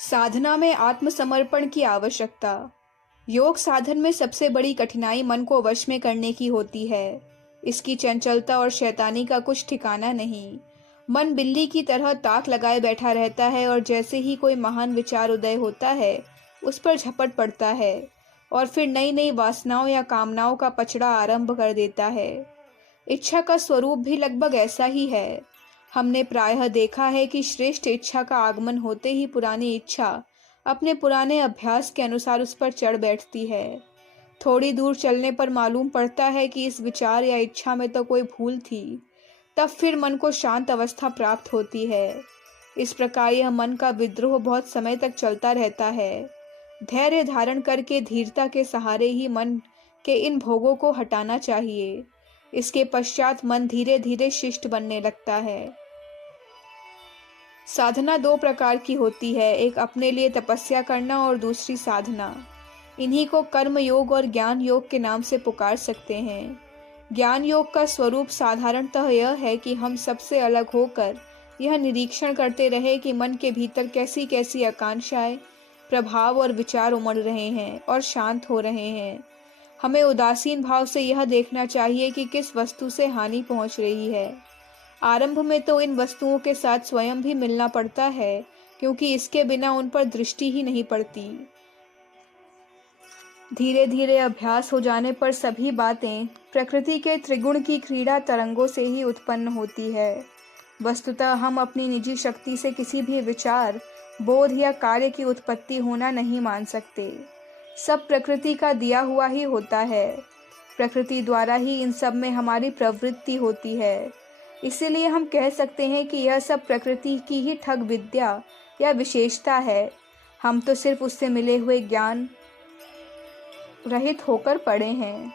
साधना में आत्मसमर्पण की आवश्यकता। योग साधन में सबसे बड़ी कठिनाई मन को वश में करने की होती है। इसकी चंचलता और शैतानी का कुछ ठिकाना नहीं। मन बिल्ली की तरह ताक लगाए बैठा रहता है और जैसे ही कोई महान विचार उदय होता है उस पर झपट पड़ता है और फिर नई नई वासनाओं या कामनाओं का पचड़ा आरंभ कर देता है। इच्छा का स्वरूप भी लगभग ऐसा ही है। हमने प्रायः देखा है कि श्रेष्ठ इच्छा का आगमन होते ही पुरानी इच्छा अपने पुराने अभ्यास के अनुसार उस पर चढ़ बैठती है। थोड़ी दूर चलने पर मालूम पड़ता है कि इस विचार या इच्छा में तो कोई भूल थी। तब फिर मन को शांत अवस्था प्राप्त होती है। इस प्रकार यह मन का विद्रोह बहुत समय तक चलता रहता है। धैर्य धारण करके धीरता के सहारे ही मन के इन भोगों को हटाना चाहिए। इसके पश्चात मन धीरे धीरे शिष्ट बनने लगता है। साधना दो प्रकार की होती है, एक अपने लिए तपस्या करना और दूसरी साधना। इन्हीं को कर्म योग और ज्ञान योग के नाम से पुकार सकते हैं। ज्ञान योग का स्वरूप साधारणतः यह है कि हम सबसे अलग होकर यह निरीक्षण करते रहे कि मन के भीतर कैसी कैसी आकांक्षाएं, प्रभाव और विचार उमड़ रहे हैं और शांत हो रहे हैं। हमें उदासीन भाव से यह देखना चाहिए कि किस वस्तु से हानि पहुंच रही है। आरंभ में तो इन वस्तुओं के साथ स्वयं भी मिलना पड़ता है, क्योंकि इसके बिना उन पर दृष्टि ही नहीं पड़ती। धीरे धीरे अभ्यास हो जाने पर सभी बातें प्रकृति के त्रिगुण की क्रीड़ा तरंगों से ही उत्पन्न होती है। वस्तुतः हम अपनी निजी शक्ति से किसी भी विचार, बोध या कार्य की उत्पत्ति होना नहीं मान सकते। सब प्रकृति का दिया हुआ ही होता है। प्रकृति द्वारा ही इन सब में हमारी प्रवृत्ति होती है। इसीलिए हम कह सकते हैं कि यह सब प्रकृति की ही ठग विद्या या विशेषता है। हम तो सिर्फ उससे मिले हुए ज्ञान रहित होकर पड़े हैं।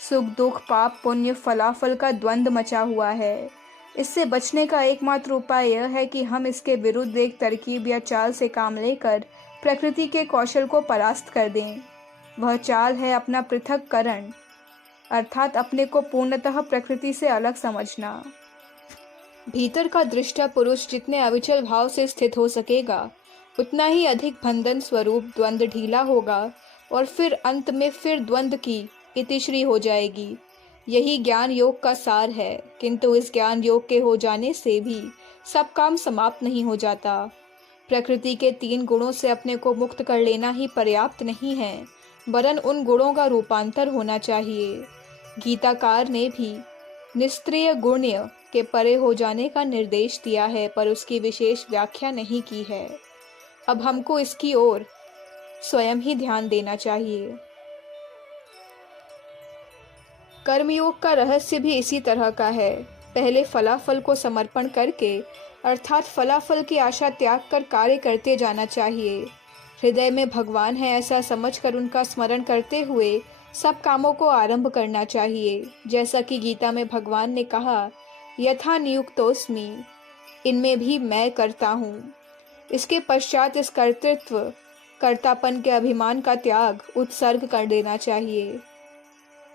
सुख दुख, पाप पुण्य, फलाफल का द्वंद्व मचा हुआ है। इससे बचने का एकमात्र उपाय यह है कि हम इसके विरुद्ध एक तरकीब या चाल से काम लेकर प्रकृति के कौशल को परास्त कर दें। वह चाल है अपना पृथक्करण, अर्थात अपने को पूर्णतः प्रकृति से अलग समझना। भीतर का दृष्टा पुरुष जितने अविचल भाव से स्थित हो सकेगा, उतना ही अधिक बंधन स्वरूप द्वंद्व ढीला होगा और फिर अंत में फिर द्वंद्व की इतिश्री हो जाएगी। यही ज्ञान योग का सार है। किंतु इस ज्ञान योग के हो जाने से भी सब काम समाप्त नहीं हो जाता। प्रकृति के 3 गुणों से अपने को मुक्त कर लेना ही पर्याप्त नहीं है, वरन उन गुणों का रूपांतर होना चाहिए। गीताकार ने भी निष्क्रिय गुण्य के परे हो जाने का निर्देश दिया है, पर उसकी विशेष व्याख्या नहीं की है। अब हमको इसकी ओर स्वयं ही ध्यान देना चाहिए। कर्मयोग का रहस्य भी इसी तरह का है। पहले फलाफल को समर्पण करके, अर्थात फलाफल की आशा त्याग कर कार्य करते जाना चाहिए। हृदय में भगवान है ऐसा समझकर उनका स्मरण करते हुए सब कामों को आरंभ करना चाहिए। जैसा कि गीता में भगवान ने कहा, यथा नियुक्तोस्मि, इनमें भी मैं करता हूँ। इसके पश्चात इस कर्तृत्व, कर्तापन के अभिमान का त्याग, उत्सर्ग कर देना चाहिए।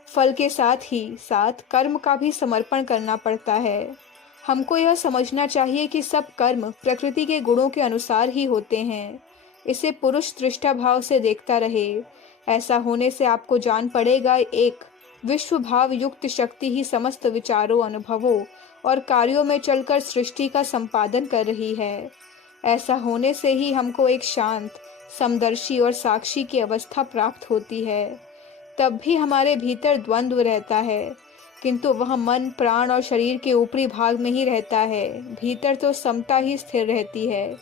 फल के साथ ही साथ कर्म का भी समर्पण करना पड़ता है। हमको यह समझना चाहिए कि सब कर्म प्रकृति के गुणों के अनुसार ही होते हैं। इसे पुरुष दृष्टा भाव से देखता रहे। ऐसा होने से आपको जान पड़ेगा, एक विश्व भाव युक्त शक्ति ही समस्त विचारों, अनुभवों और कार्यों में चलकर सृष्टि का संपादन कर रही है। ऐसा होने से ही हमको एक शांत, समदर्शी और साक्षी की अवस्था प्राप्त होती है। तब भी हमारे भीतर द्वंद्व रहता है, किंतु वह मन, प्राण और शरीर के ऊपरी भाग में ही रहता है। भीतर तो समता ही स्थिर रहती है।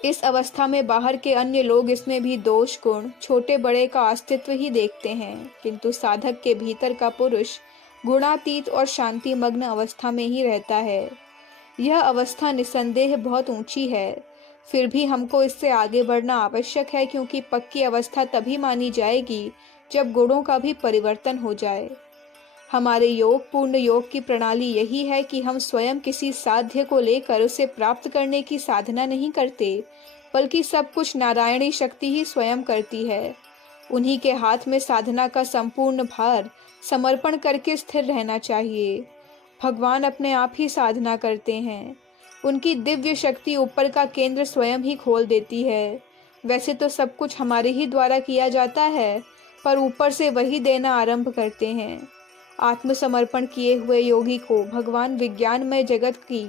इस अवस्था में बाहर के अन्य लोग इसमें भी दोष, गुण, छोटे बड़े का अस्तित्व ही देखते हैं, किंतु साधक के भीतर का पुरुष गुणातीत और शांति मग्न अवस्था में ही रहता है। यह अवस्था निसंदेह बहुत ऊंची है, फिर भी हमको इससे आगे बढ़ना आवश्यक है, क्योंकि पक्की अवस्था तभी मानी जाएगी जब गुणों का भी परिवर्तन हो जाए। हमारे योग पूर्ण योग की प्रणाली यही है कि हम स्वयं किसी साध्य को लेकर उसे प्राप्त करने की साधना नहीं करते, बल्कि सब कुछ नारायणी शक्ति ही स्वयं करती है। उन्हीं के हाथ में साधना का संपूर्ण भार समर्पण करके स्थिर रहना चाहिए। भगवान अपने आप ही साधना करते हैं। उनकी दिव्य शक्ति ऊपर का केंद्र स्वयं ही खोल देती है। वैसे तो सब कुछ हमारे ही द्वारा किया जाता है, पर ऊपर से वही देना आरंभ करते हैं। आत्मसमर्पण किए हुए योगी को भगवान विज्ञानमय जगत की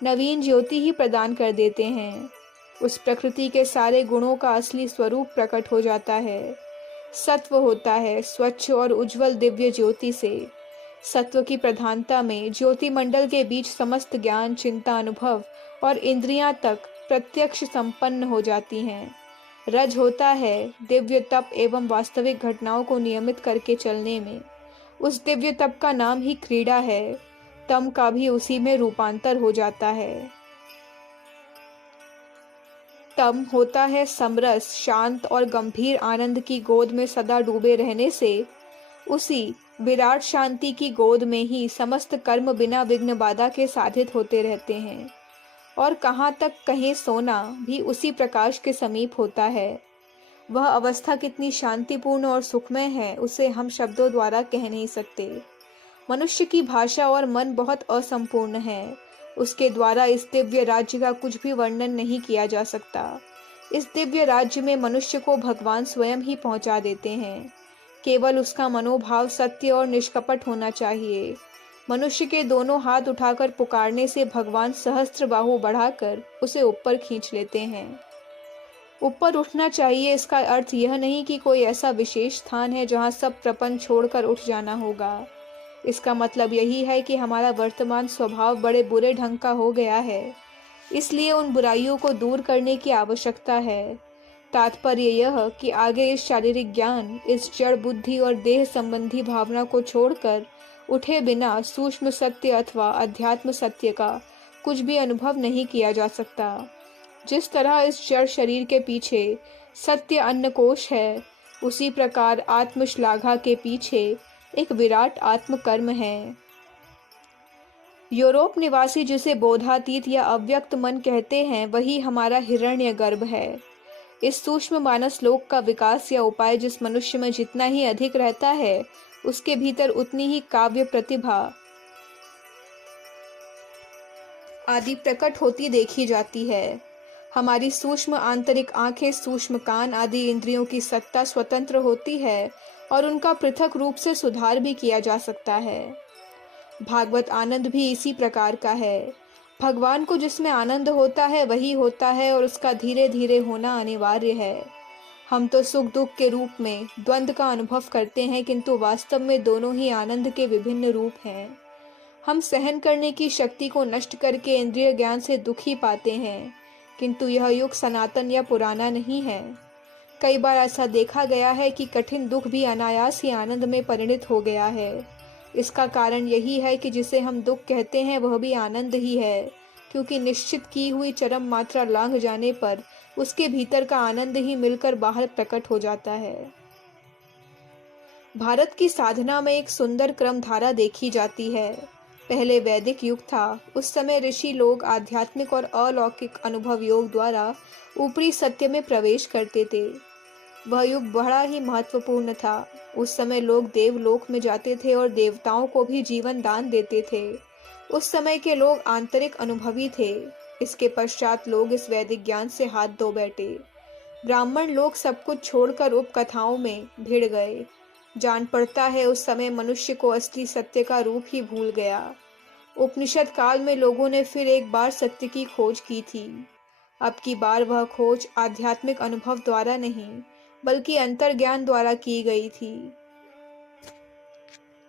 नवीन ज्योति ही प्रदान कर देते हैं। उस प्रकृति के सारे गुणों का असली स्वरूप प्रकट हो जाता है। सत्व होता है स्वच्छ और उज्जवल दिव्य ज्योति से। सत्व की प्रधानता में ज्योति मंडल के बीच समस्त ज्ञान, चिंता, अनुभव और इंद्रियां तक प्रत्यक्ष संपन्न हो जाती हैं। रज होता है दिव्य तप एवं वास्तविक घटनाओं को नियमित करके चलने में। उस दिव्य तप का नाम ही क्रीड़ा है। तम का भी उसी में रूपांतर हो जाता है। तम होता है समरस, शांत और गंभीर आनंद की गोद में सदा डूबे रहने से। उसी विराट शांति की गोद में ही समस्त कर्म बिना विघ्न बाधा के साधित होते रहते हैं। और कहाँ तक कहें सोना भी उसी प्रकाश के समीप होता है। वह अवस्था कितनी शांतिपूर्ण और सुखमय है, उसे हम शब्दों द्वारा कह नहीं सकते। मनुष्य की भाषा और मन बहुत असंपूर्ण है। उसके द्वारा इस दिव्य राज्य का कुछ भी वर्णन नहीं किया जा सकता। इस दिव्य राज्य में मनुष्य को भगवान स्वयं ही पहुंचा देते हैं। केवल उसका मनोभाव सत्य और निष्कपट होना चाहिए। मनुष्य के दोनों हाथ उठाकर पुकारने से भगवान सहस्त्र बाहु बढ़ाकर उसे ऊपर खींच लेते हैं। ऊपर उठना चाहिए, इसका अर्थ यह नहीं कि कोई ऐसा विशेष स्थान है जहां सब प्रपंच छोड़कर उठ जाना होगा। इसका मतलब यही है कि हमारा वर्तमान स्वभाव बड़े बुरे ढंग का हो गया है, इसलिए उन बुराइयों को दूर करने की आवश्यकता है। तात्पर्य यह कि आगे इस शारीरिक ज्ञान, इस जड़ बुद्धि और देह संबंधी भावना को छोड़कर उठे बिना सूक्ष्म सत्य अथवा अध्यात्म सत्य का कुछ भी अनुभव नहीं किया जा सकता। जिस तरह इस जड़ शरीर के पीछे सत्य अन्नकोश है, उसी प्रकार आत्मश्लाघा के पीछे एक विराट आत्मकर्म है। यूरोप निवासी जिसे बोधातीत या अव्यक्त मन कहते हैं, वही हमारा हिरण्यगर्भ है। इस सूक्ष्म मानस लोक का विकास या उपाय जिस मनुष्य में जितना ही अधिक रहता है, उसके भीतर उतनी ही काव्य प्रतिभा आदि प्रकट होती देखी जाती है। हमारी सूक्ष्म आंतरिक आंखें, सूक्ष्म कान आदि इंद्रियों की सत्ता स्वतंत्र होती है और उनका पृथक रूप से सुधार भी किया जा सकता है। भागवत आनंद भी इसी प्रकार का है। भगवान को जिसमें आनंद होता है वही होता है और उसका धीरे धीरे होना अनिवार्य है। हम तो सुख दुख के रूप में द्वंद्व का अनुभव करते हैं, किंतु वास्तव में दोनों ही आनंद के विभिन्न रूप हैं। हम सहन करने की शक्ति को नष्ट करके इंद्रिय ज्ञान से दुख ही पाते हैं, किंतु यह युग सनातन या पुराना नहीं है। कई बार ऐसा देखा गया है कि कठिन दुख भी अनायास ही आनंद में परिणत हो गया है। इसका कारण यही है कि जिसे हम दुख कहते हैं वह भी आनंद ही है, क्योंकि निश्चित की हुई चरम मात्रा लांघ जाने पर उसके भीतर का आनंद ही मिलकर बाहर प्रकट हो जाता है। भारत की साधना में एक सुंदर क्रम धारा देखी जाती है। पहले वैदिक युग था। उस समय ऋषि लोग आध्यात्मिक और अलौकिक अनुभव योग द्वारा ऊपरी सत्य में प्रवेश करते थे। वह युग बड़ा ही महत्वपूर्ण था। उस समय लोग देवलोक में जाते थे और देवताओं को भी जीवन दान देते थे। उस समय के लोग आंतरिक अनुभवी थे। इसके पश्चात लोग इस वैदिक ज्ञान से हाथ धो बैठे। ब्राह्मण लोग सब कुछ छोड़कर उपकथाओं में भिड़ गए। जान पड़ता है उस समय मनुष्य को असली सत्य का रूप ही भूल गया। उपनिषद काल में लोगों ने फिर एक बार सत्य की खोज की थी। अब की बार वह खोज आध्यात्मिक अनुभव द्वारा नहीं, बल्कि अंतर्ज्ञान द्वारा की गई थी।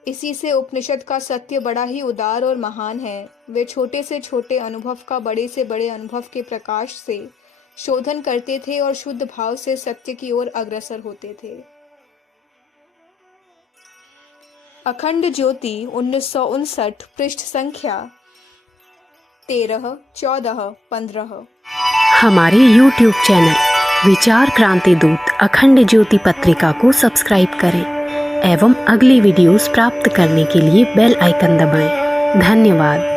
इसी से उपनिषद का सत्य बड़ा ही उदार और महान है। वे छोटे से छोटे अनुभव का बड़े से बड़े अनुभव के प्रकाश से शोधन करते थे और शुद्ध भाव से सत्य की ओर अग्रसर होते थे। अखंड ज्योति 1959 पृष्ठ संख्या 13, 14, 15। हमारे YouTube चैनल विचार क्रांति दूत अखंड ज्योति पत्रिका को सब्सक्राइब करें एवं अगली वीडियोस प्राप्त करने के लिए बेल आइकन दबाएं। धन्यवाद।